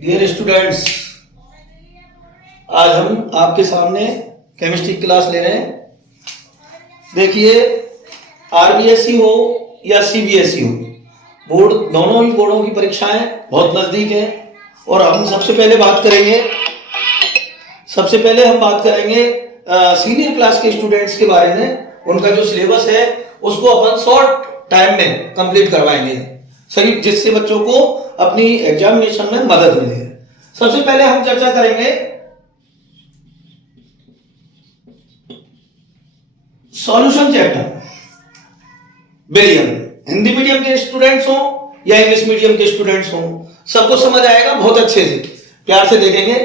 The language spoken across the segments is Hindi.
डियर स्टूडेंट्स, आज हम आपके सामने केमिस्ट्री क्लास ले रहे हैं। देखिए, आरबीएसई हो या सीबीएसई हो, बोर्ड दोनों ही बोर्डों की परीक्षाएं बहुत नज़दीक हैं और हम सबसे पहले हम बात करेंगे सीनियर क्लास के स्टूडेंट्स के बारे में। उनका जो सिलेबस है उसको अपन शॉर्ट टाइम में कंप्लीट करवाएंगे, सही, जिससे बच्चों को अपनी एग्जामिनेशन में मदद मिले। सबसे पहले हम चर्चा करेंगे solution chapter. Billion Hindi medium के स्टूडेंट्स हो या इंग्लिश मीडियम के स्टूडेंट्स हो, सबको समझ आएगा, बहुत अच्छे से प्यार से देखेंगे।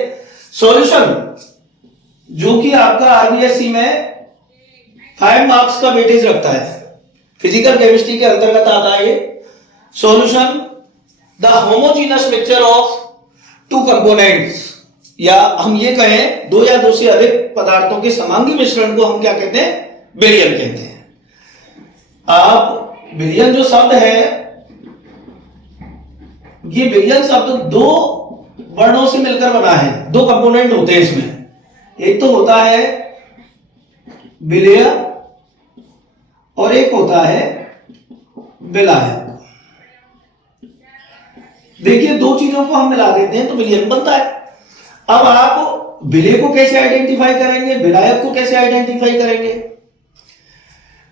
सॉल्यूशन जो कि आपका आरबीएसई में 5 मार्क्स का वेटेज रखता है, फिजिकल केमिस्ट्री के अंतर्गत आता है ये। Solution the homogeneous mixture of 2 components, या हम ये कहें 2 या 2 से अधिक पदार्थों के समांगी मिश्रण को हम क्या कहते हैं? बिलियन कहते हैं। आप बिलियन जो शब्द है, ये बिलियन शब्द 2 वर्णों से मिलकर बना है। 2 कंपोनेंट होते हैं इसमें, एक तो होता है बिलिय और एक होता है बिलाय। देखिए, 2 चीजों को हम मिला देते हैं तो बिलियन बनता है। अब आप बिलिय को कैसे आइडेंटिफाई करेंगे, बिलायक को कैसे आइडेंटिफाई करेंगे?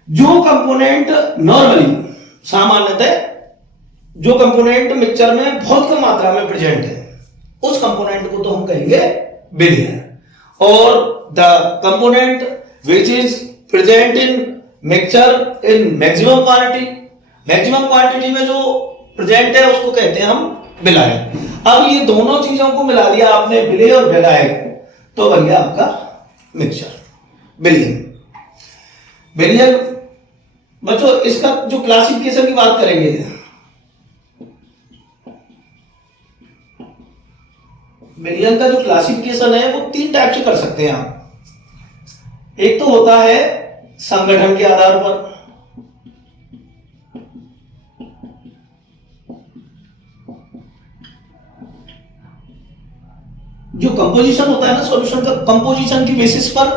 जो कंपोनेंट नॉर्मली, सामान्यतः जो कंपोनेंट मिक्सचर में बहुत कम मात्रा में प्रेजेंट है, उस कंपोनेंट को तो हम कहेंगे बिलिय। और the component which is present in mixture in maximum quantity, maximum quantity में जो प्रेजेंट है उसको कहते हैं हम बिलायक। अब ये दोनों चीजों को मिला दिया आपने, बिलिय और बिलायक, तो बन गया आपका मिक्सचर बिलियन। बिलियन बच्चों, इसका जो क्लासिफिकेशन की बात करेंगे, बिलियन का जो क्लासिफिकेशन है वो 3 टाइप से कर सकते हैं आप। एक तो होता है संगठन के आधार पर, जो कंपोजिशन होता है ना सॉल्यूशन का, कंपोजिशन की बेसिस पर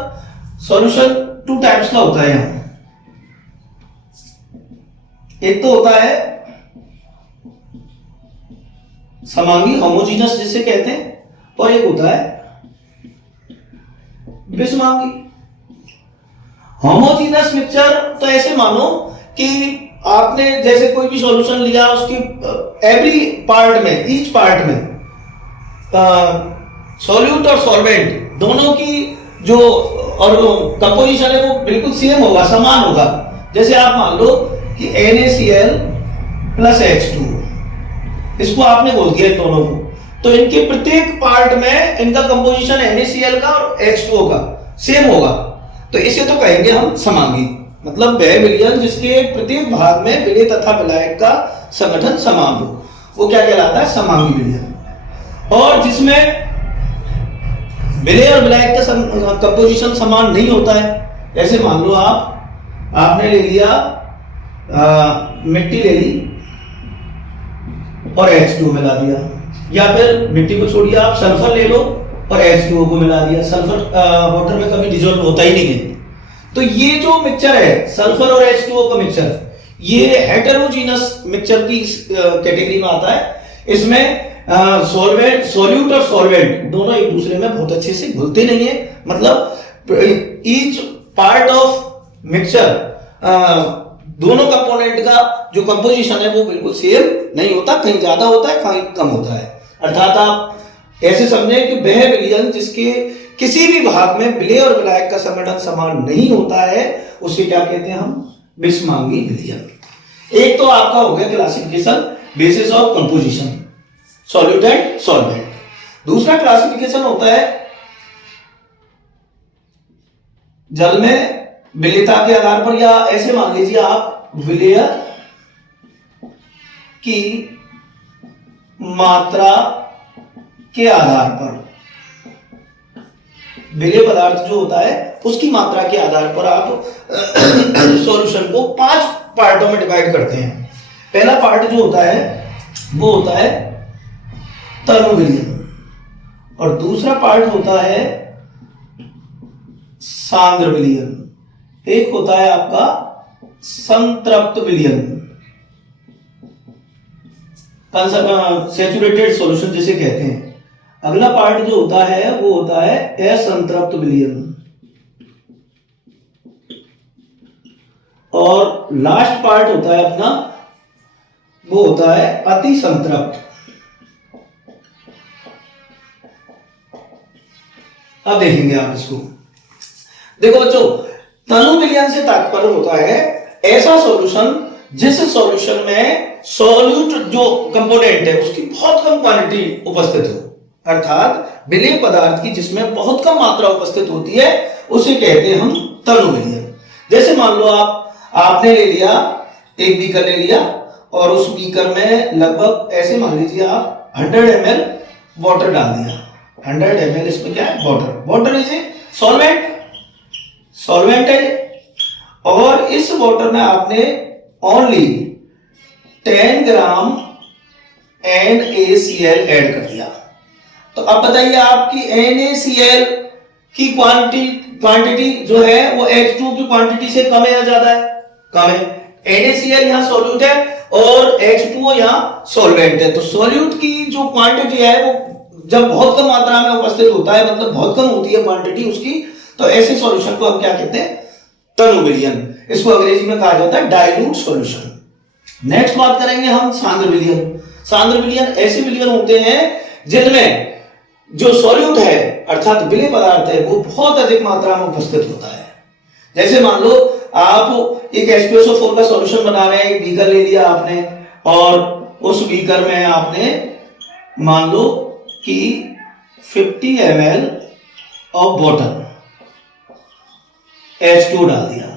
सॉल्यूशन 2 टाइप्स का होता है यहां। एक तो होता है समांगी, होमोजीनस जिसे कहते हैं, और एक होता है विषमांगी। होमोजीनस मिक्सचर तो ऐसे मानो कि आपने जैसे कोई भी सॉल्यूशन लिया, उसकी एवरी पार्ट में, ईच पार्ट में सॉल्यूट और सॉल्वेंट दोनों की जो और कंपोजिशन है वो बिल्कुल सेम होगा, समान होगा। जैसे आप मान लो कि NaCl प्लस H2, इसको आपने बोल दिया इन दोनों को, तो इनके प्रत्येक पार्ट में इनका कंपोजिशन NaCl का और H2O का सेम होगा, तो इसे तो कहेंगे हम समांगी। मतलब वह बिलियन जिसके प्रत्येक भाग में बिलिय तथा बिलायक का संगठन समान हो, वो क्या कहलाता है? समांगी बिलियन। और जिसमें बिलिय और बिलायक का कंपोजिशन समान नहीं होता है, जैसे मान लो आपने ले लिया मिट्टी ले ली और H2O मिला दिया, या फिर मिट्टी को छोड़िए, आप सल्फर ले लो और H2O को मिला दिया। सल्फर वाटर में कभी डिसॉल्व होता ही नहीं है। तो ये जो मिक्सचर है, सल्फर और H2O का मिक्सचर, ये हेटेरोजीनस मिक्सचर की कैटेगरी में आता है। इसमें सॉल्वेंट, सॉल्यूट और सॉल्वेंट दोनों एक दूसरे में बहुत अच्छे से घुलते नहीं है। मतलब ईच पार्ट ऑफ मिक्सचर, दोनों कंपोनेंट का जो कंपोजिशन है वो बिल्कुल सेम नहीं होता, कहीं ज्यादा होता है, कहीं कम होता है। अर्थात आप ऐसे समझें कि वह बिलियन जिसके किसी भी भाग में बिलिय और बिलायक का संगठन समान नहीं होता है, उसे क्या कहते हैं हम? विषमांगी बिलियन। एक तो आपका हो गया classification basis of composition, solute and solvent. दूसरा क्लासिफिकेशन होता है जल में विलेयता के आधार पर, या ऐसे मान लीजिए आप विलेय की मात्रा के आधार पर, विलेय पदार्थ जो होता है उसकी मात्रा के आधार पर आप सॉल्यूशन को 5 पार्टों में डिवाइड करते हैं। पहला पार्ट जो होता है वो होता है तरल विलियन। और दूसरा पार्ट होता है सांद्र विलयन, एक होता है आपका संतृप्त विलयन, सैचुरेटेड सॉल्यूशन जिसे कहते हैं। अगला पार्ट जो होता है वो होता है असंतृप्त विलयन, और लास्ट पार्ट होता है अपना वो होता है अति संतृप्त। अब देखेंगे आप इसको। देखो बच्चों, तनु विलयन से तात्पर्य होता है ऐसा सॉल्यूशन जिस सॉल्यूशन में सॉल्यूट जो कंपोनेंट है उसकी बहुत कम क्वांटिटी उपस्थित हो, अर्थात विलेय पदार्थ की जिसमें बहुत कम मात्रा उपस्थित होती है उसे कहते हैं हम तनु विलयन। जैसे मान लो आपने ले लिया एक बीकर ले लिया और उस बीकर में लगभग ऐसे मान लीजिए आप 100 ml वाटर डाल दिया। 100 ml इसमें क्या है? वाटर इज ए सॉल्वेंट है, और इस वाटर में आपने ओनली 10 ग्राम NaCl ऐड कर दिया। तो अब बताइए आपकी NaCl की क्वांटिटी जो है वो H2 की क्वांटिटी से कम है या ज्यादा है? कम है। NaCl यहाँ सॉल्यूट है और H2O यहाँ सॉल्वेंट है। तो सॉल्यूट की जो क्वांटिटी है वो जब बहुत कम मात्रा में उपस्थित होता है, मतलब बहुत कम होती है क्वांटिटी उसकी, तो ऐसे सॉल्यूशन को हम क्या कहते हैं? तनु विलयन। इसको अंग्रेजी में कहा जाता है डाइल्यूट सॉल्यूशन। नेक्स्ट बात करेंगे हम सांद्र विलयन। सांद्र विलयन ऐसे विलयन होते हैं जिनमें जो सॉल्यूट है अर्थात विलेय पदार्थ है वो बहुत अधिक मात्रा में उपस्थित होता है। जैसे मान लो आप एक H2SO4 का सॉल्यूशन बना रहे हैं, एक बीकर ले लिया आपने और उस बीकर में आपने मान लो कि 50 ml ऑफ वाटर H2 डाल दिया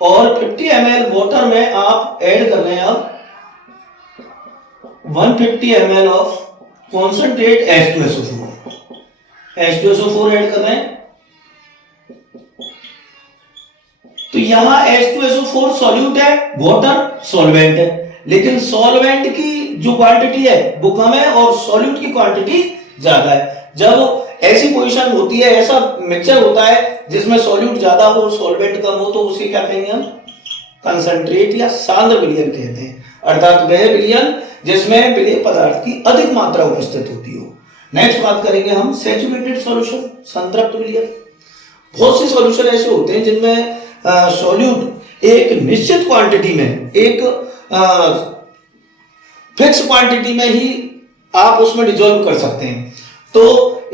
और 50 ml वाटर में आप ऐड कर रहे हैं अब 150 ml of concentrate H2SO4 add कर रहे हैं। तो यहां H2SO4 सॉल्यूट है, वाटर सॉल्वेंट है, लेकिन सॉल्वेंट की जो क्वांटिटी है वो कम है और सॉल्यूट की क्वांटिटी ज्यादा है। जब ऐसी पोजीशन होती है, ऐसा मिक्सचर होता है जिसमें सॉल्यूट ज्यादा हो सॉल्वेंट कम हो, तो उसे क्या कहेंगे हम? कंसंट्रेट या सांद्र विलयन कहते हैं, अर्थात वह विलयन जिसमें विलेय पदार्थ की अधिक मात्रा उपस्थित होती हो। नेक्स्ट बात करेंगे हम सैचुरेटेड सॉल्यूशन, संतृप्त विलयन। बहुत से सॉल्यूशन ऐसे होते हैं जिनमें सॉल्यूट एक निश्चित क्वांटिटी में, एक फिक्स क्वांटिटी में ही आप उसमें डिसॉल्व कर सकते हैं। तो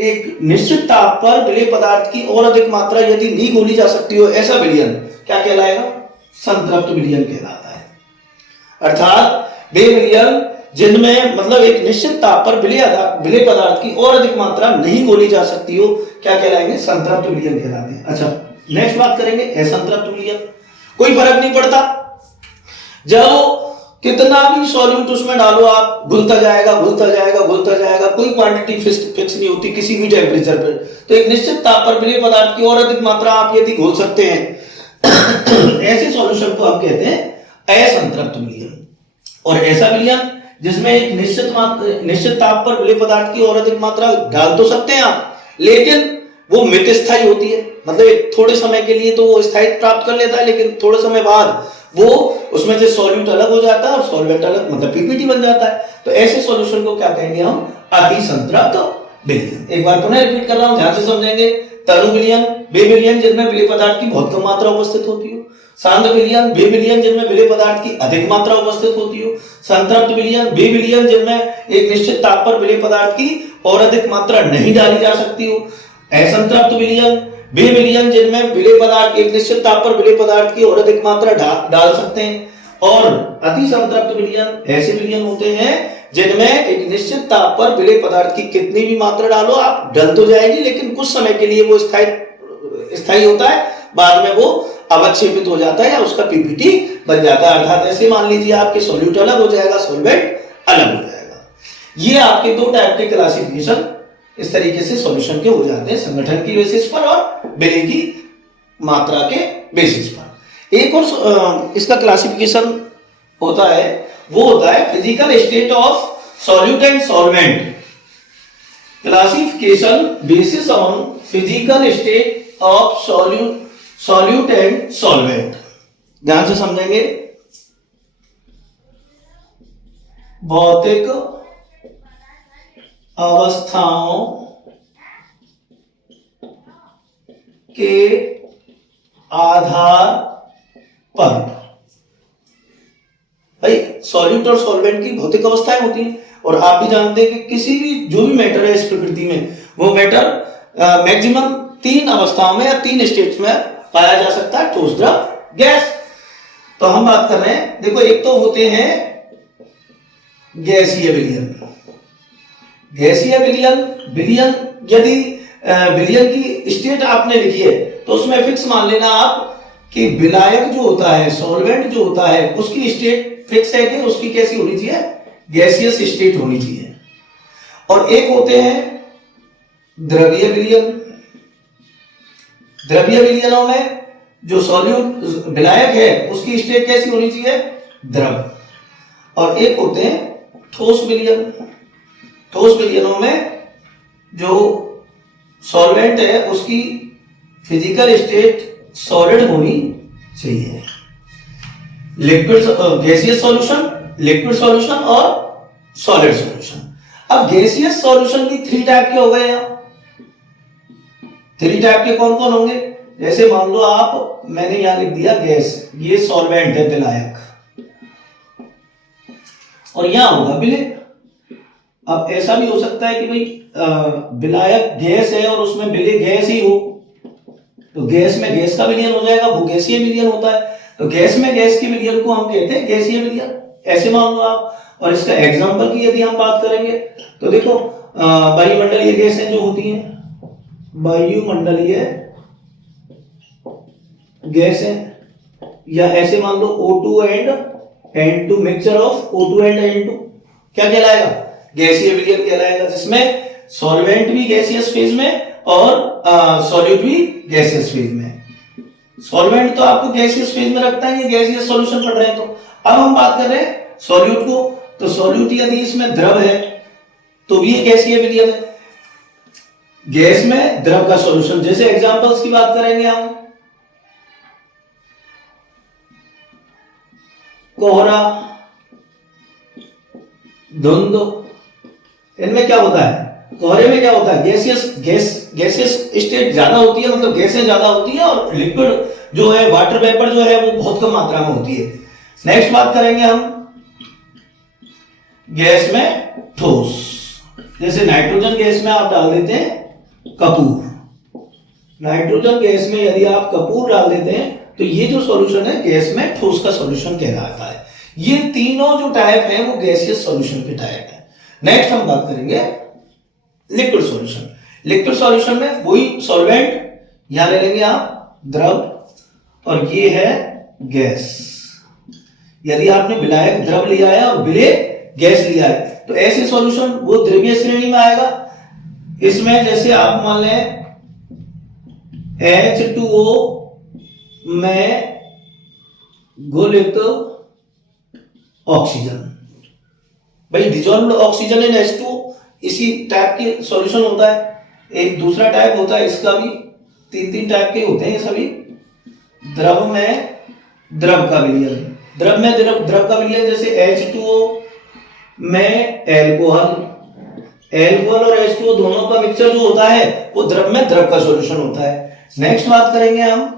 एक निश्चित ताप पर विलेय पदार्थ की और अधिक मात्रा यदि नहीं घोली जा सकती हो, ऐसा विलयन क्या कहलाएगा? संतृप्त विलयन कहलाता है। अर्थात वे विलयन जिनमें मतलब एक निश्चित ताप पर विलेय पदार्थ की और अधिक मात्रा नहीं घोली जा सकती हो, क्या कहलाएंगे? संतृप्त विलयन कहलाते हैं। अच्छा, नेक्स्ट बात करेंगे असंतृप्त विलयन। कोई फर्क नहीं पड़ता, जब कितना भी सॉल्यूट उसमें डालो आप, घुलता जाएगा, कोई क्वांटिटी फिक्स नहीं होती किसी भी टेम्परेचर पर। तो एक निश्चित ताप पर विलेय पदार्थ की और अधिक मात्रा आप यदि घोल सकते हैं ऐसे सॉल्यूशन को हम कहते हैं असंतृप्त विलयन। और ऐसा विलयन जिसमें एक निश्चित ताप पर विलेय पदार्थ की और अधिक मात्रा डाल तो सकते हैं आप, लेकिन वो मित स्थायी होती है, मतलब थोड़े समय के लिए तो वो स्थायित्व प्राप्त कर लेता है, लेकिन थोड़े समय बाद वो उसमें से सॉल्यूट अलग हो जाता है और सॉल्वेंट अलग, मतलब पीपीटी बन जाता है। तो ऐसे सॉल्यूशन को क्या कहेंगे हम? अति संतृप्त विलयन। एक बार पुनः रिपीट कर रहा हूं, ध्यान से समझेंगे। तनु विलयन वे विलयन जिनमें विलेय पदार्थ की बहुत कम मात्रा उपस्थित होती हो। सांद्र विलयन वे विलयन जिनमें विलेय पदार्थ की अधिक मात्रा उपस्थित होती हो। संतृप्त विलयन वे विलयन जिनमें एक निश्चित ताप पर विलेय पदार्थ की और अधिक मात्रा नहीं डाली जा सकती हो। असंतृप्त विलयन वे विलयन जिनमें विलेय पदार्थ एक निश्चित ताप पर विलेय पदार्थ की और अधिक मात्रा डाल सकते हैं। और अति संतृप्त विलयन ऐसे विलयन होते हैं जिनमें एक निश्चित ताप पर विलेय पदार्थ की कितनी भी मात्रा डालो आप, डल तो जाएगी, लेकिन कुछ समय के लिए वो स्थायी होता है, बाद में वो अवक्षेपित हो जाता है या उसका पीपीटी बन जाता है। अर्थात ऐसे मान लीजिए आपके सॉल्यूट अलग हो जाएगा, सॉल्वेंट अलग हो जाएगा। ये आपके दो टाइप के क्लासिफिकेशन इस तरीके से सॉल्यूशन के हो जाते हैं, संगठन की बेसिस पर और विलेय की मात्रा के बेसिस पर। एक और इसका क्लासिफिकेशन होता है, वो होता है physical state of solute and solvent. Classification basis on physical state of solute and solvent. ध्यान से समझेंगे। भौतिक अवस्थाओं के आधार पर, भाई सॉल्यूट और सॉल्वेंट की भौतिक अवस्थाएं होती हैं, और आप भी जानते हैं कि किसी भी जो भी मैटर है इस प्रकृति में, वो मैटर मैक्सिमम 3 अवस्थाओं में या 3 स्टेट्स में पाया जा सकता है, ठोस, द्रव, गैस। तो हम बात कर रहे हैं, देखो एक तो होते हैं गैसीय विलयन। गैसीय विलयन, विलयन यदि विलयन की स्टेट आपने लिखी है तो उसमें फिक्स मान लेना आप कि विलायक जो होता है, सॉल्वेंट जो होता है, उसकी स्टेट फिक्स है कि उसकी कैसी होनी चाहिए, गैसियस स्टेट होनी चाहिए। और एक होते हैं द्रवीय विलयन। द्रवीय विलयनों में जो सॉल्यूट विलायक है उसकी स्टेट कैसी होनी चाहिए, द्रव। और एक होते हैं ठोस विलयन। ठोस विलयनों में जो सॉल्वेंट है उसकी फिजिकल स्टेट सॉलिड होनी चाहिए। Liquid, gaseous solution, liquid solution और सॉलिड सॉल्यूशन। अब गैसियस सॉल्यूशन भी 3 टाइप के हो गए हैं। 3 टाइप के कौन कौन होंगे, जैसे मान लो आप, मैंने यहां लिख दिया गैस, ये सॉल्वेंट है विलायक, और यहां होगा विलय। अब ऐसा भी हो सकता है कि भाई विलायक गैस है और उसमें विलय गैस ही हो, तो गैस में गैस का विलयन हो जाएगा, वो गैसीय विलयन होता है। तो गैस में गैस के विलयन को हम कहते हैं गैसीय विलयन, ऐसे मान लो आप। और इसका एग्जांपल की यदि हम बात करेंगे तो देखो वायुमंडलीय गैसें जो होती हैं, वायुमंडलीय गैसें, या ऐसे मान लो O2 and N2, mixture of O2 and N2, क्या कहलाएगा, गैसीय विलयन कहलाएगा, जिसमें सॉल्वेंट भी गैसियस फेज में और सॉल्यूट भी गैसियस फेज में। सॉल्वेंट तो आपको गैसियस फेज में रखता है, ये गैसियस सॉल्यूशन पढ़ रहे हैं। तो अब हम बात कर रहे हैं सॉल्यूट को, तो सॉल्यूट यदि इसमें द्रव है तो भी ये गैसीय विलयन है। गैस में द्रव का सॉल्यूशन, जैसे एग्जांपल्स की बात करेंगे हम, कोहरा, धुंध, इनमें क्या होता है, कोहरे में क्या होता है, गैसियस स्टेट ज्यादा होती है, मतलब गैसें ज्यादा होती है, और लिक्विड जो है, वाटर वेपर जो है, वो बहुत कम मात्रा में होती है। नेक्स्ट बात करेंगे हम गैस में ठोस, जैसे नाइट्रोजन गैस में आप डाल देते हैं कपूर। नाइट्रोजन गैस में यदि आप कपूर डाल देते हैं तो ये जो सॉल्यूशन है गैस में ठोस का सॉल्यूशन कहलाता है। ये तीनों जो टाइप है वो गैसियस सॉल्यूशन के टाइप है। नेक्स्ट हम बात करेंगे लिक्विड सॉल्यूशन। लिक्विड सॉल्यूशन में वही सॉल्वेंट, यहां ले लेंगे आप द्रव, और ये है गैस। यदि आपने विलायक द्रव लिया है और विलय गैस लिया है तो ऐसे सॉल्यूशन वो द्रव्य श्रेणी में आएगा। इसमें जैसे आप मान लें H2O में घुलित ऑक्सीजन, भाई डिसॉल्व्ड ऑक्सीजन इन H2O, इसी टाइप के सॉल्यूशन होता है। एक दूसरा टाइप होता है इसका भी, 3 टाइप के होते हैं ये सभी। द्रव में द्रव का विलयन, द्रव में द्रव का विलयन, जैसे H2O में एल्कोहल और H2O दोनों का मिक्सचर जो होता है वो द्रव में द्रव का सॉल्यूशन होता है। नेक्स्ट बात करेंगे हम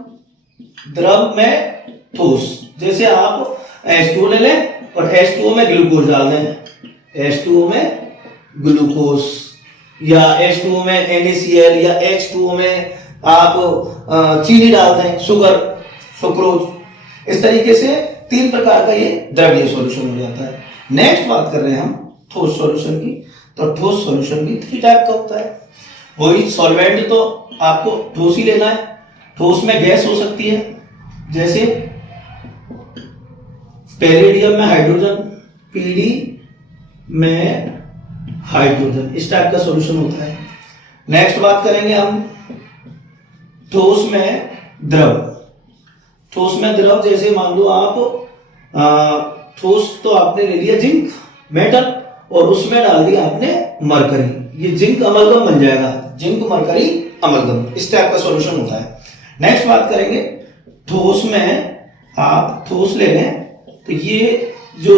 द्रव में ठोस, जैसे आप H2O ले लें और H2O में ग्लूकोज डाल दें, H2O में ग्लूकोज, या H2O में NaCl, या H2O में आप चीनी डाल दें, शुगर, सुक्रोज। इस तरीके से 3 प्रकार का ये द्रव्य सॉल्यूशन हो जाता है। नेक्स्ट बात कर रहे हैं हम ठोस सॉल्यूशन की, तो ठोस सॉल्यूशन भी 3 टाइप का होता है। वही सॉल्वेंट तो आपको ठोस ही लेना है। ठोस में गैस हो सकती है, जैसे पैलेडियम में हाइड्रोजन, PD में हाइड्रोजन, इस टाइप का सॉल्यूशन होता है। नेक्स्ट बात करेंगे हम ठोस में द्रव। ठोस में द्रव जैसे मान लो आप ठोस तो आपने ले लिया जिंक मेटल, और उसमें डाल दिया आपने मरकरी, ये जिंक अमलगम बन जाएगा, जिंक मरकरी अमलगम, इस टाइप का सॉल्यूशन होता है। नेक्स्ट बात करेंगे ठोस में, आप ठोस ले लें तो ये जो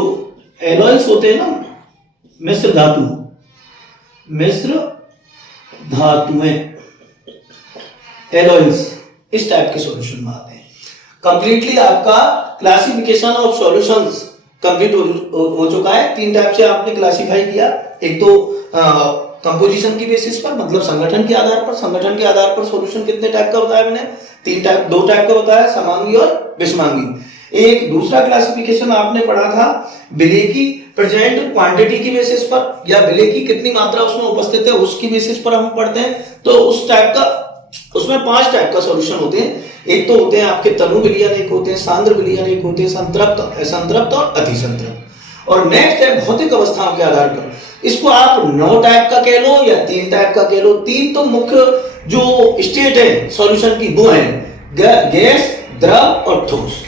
एलॉयल्स होते हैं ना, मिश्र धातु, मिश्र धातुएं, एलॉयल्स, इस टाइप के सॉल्यूशन में आते हैं। कंप्लीटली आपका क्लासिफिकेशन ऑफ सॉल्यूशंस कंप्लीट हो चुका है। 3 टाइप से आपने क्लासिफाई किया, एक तो कंपोजिशन की बेसिस पर, मतलब संगठन के आधार पर, संगठन के आधार पर सॉल्यूशन कितने टाइप का होता है, मैंने 2 टाइप का होता है, समांगी और विषमांगी। एक दूसरा क्लासिफिकेशन आपने पढ़ा था विलेय की प्रेजेंट क्वांटिटी की बेसिस पर, या विलेय की कितनी मात्रा उसमें उपस्थित है उसकी बेसिस पर हम पढ़ते हैं। तो उस टाइप का, उसमें 5 टाइप का सॉल्यूशन होते हैं। एक तो होते हैं आपके तनु विलयन, एक होते हैं सांद्र विलयन, एक होते हैं संतृप्त, असंतृप्त और अतिसंतृप्त। और नेक्स्ट है भौतिक अवस्थाओं के आधार पर, इसको आप 9 टाइप का कह लो या 3 टाइप का कह लो। 3 तो मुख्य जो स्टेट है सॉल्यूशन की वो है गैस, द्रव और ठोस।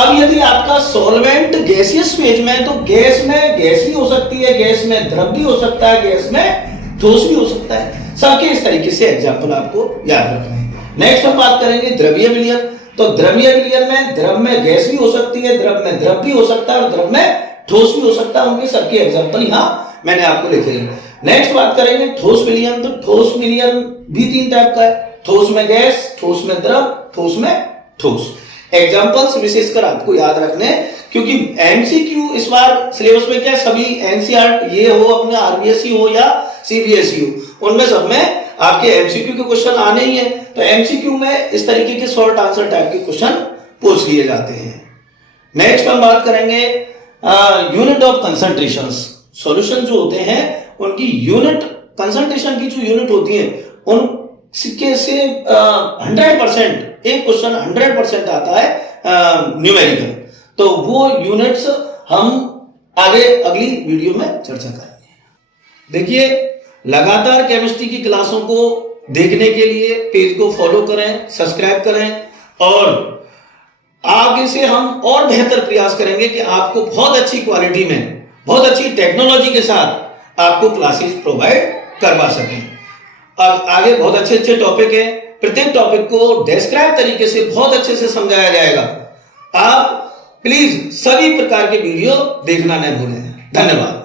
अब यदि आपका सॉल्वेंट गैसियस फेज में है तो गैस में गैस भी हो सकती है, गैस में द्रव भी हो सकता है, गैस में ठोस भी हो सकता है। सबके इस तरीके से एग्जाम्पल आपको याद रखना है। नेक्स्ट हम बात करेंगे द्रवीय विलयन। तो द्रवीय विलयन में द्रव में गैस भी हो सकती है, द्रव में द्रव भी हो सकता है और द्रव में ठोस भी हो सकता है। उनके सबके एग्जाम्पल यहाँ मैंने आपको लिखे हैं। नेक्स्ट बात करेंगे ठोस विलयन। तो ठोस विलयन भी 3 टाइप का है, ठोस में गैस, ठोस में द्रव, ठोस में ठोस। एग्जाम्पल्स विशेषकर आपको याद रखने, क्योंकि एमसीक्यू इस बार सिलेबस में क्या सभी एनसीईआरटी ये हो, अपने आरबीएसई हो या सीबीएसई हो, उनमें सब में आपके एमसीक्यू के क्वेश्चन आने ही है। तो एमसीक्यू में इस तरीके के शॉर्ट आंसर टाइप के क्वेश्चन पूछ लिए जाते हैं। नेक्स्ट हम बात करेंगे यूनिट ऑफ कंसंट्रेशंस। सॉल्यूशन जो होते हैं उनकी यूनिट, कंसंट्रेशन की जो यूनिट होती है उन सिक्के से 100%, एक क्वेश्चन 100% आता है न्यूमेरिकल। तो वो यूनिट्स हम आगे अगली वीडियो में चर्चा करेंगे। देखिए, लगातार केमिस्ट्री की क्लासों को देखने के लिए पेज को फॉलो करें, सब्सक्राइब करें और आगे से हम और बेहतर प्रयास करेंगे कि आपको बहुत अच्छी क्वालिटी में, बहुत अच्छी टेक्नोलॉजी के साथ आपको क्लासेस प्रोवाइड करवा सकें। अब आगे बहुत अच्छे अच्छे टॉपिक हैं, प्रत्येक टॉपिक को डिस्क्राइब तरीके से बहुत अच्छे से समझाया जाएगा। आप प्लीज सभी प्रकार के वीडियो देखना न भूलें। धन्यवाद।